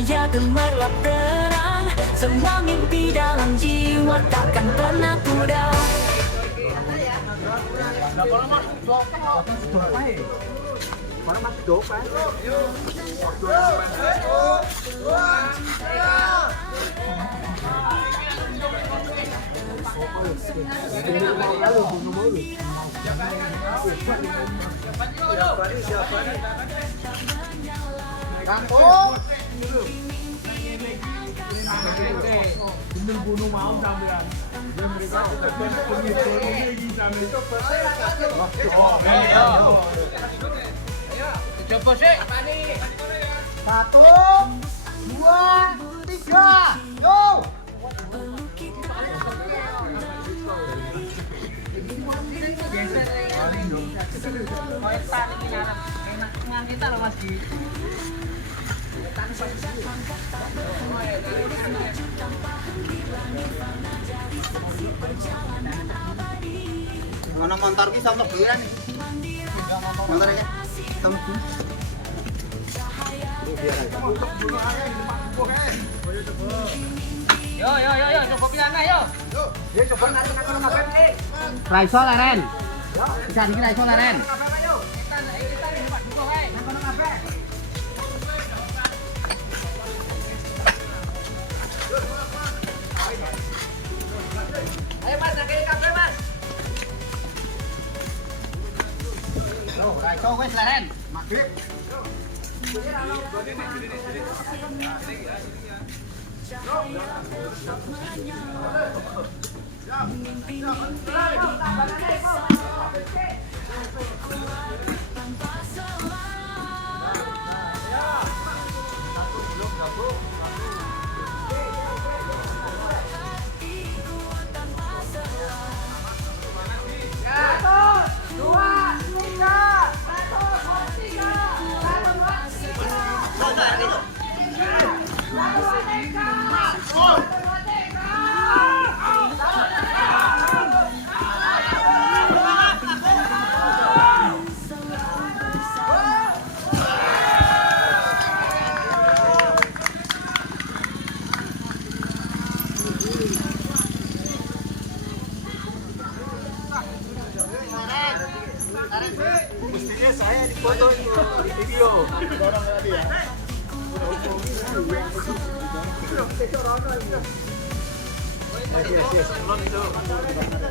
cahaya gemerlap terang. Semua mimpi dalam jiwa takkan pernah pudar. Coba sih. Satu, dua, tiga, go! Enak kita loh Mas Gi. Mana motor ki sama bulan nih? Motor aja. Sama sini. Yo, coba pilana yo. Ya coba nanti nak ngapain nih? Raiso laren. Bisa dikira Raiso laren. Ayo Mas, nak kiri kafe Mas. Raiso wes laren. Maghrib. Mestinya saya dipoto di video. Orang tadi ya.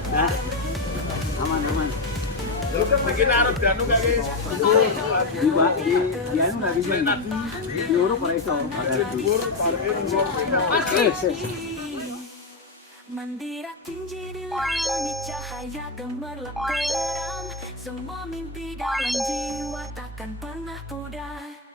Nah, aman. Begini Arab Danu kayak di anu nggak bisa di urut kalau itu. Mendirat tinggi di langit, cahaya gemerlap terang. Semua mimpi dalam jiwa takkan pernah pudar.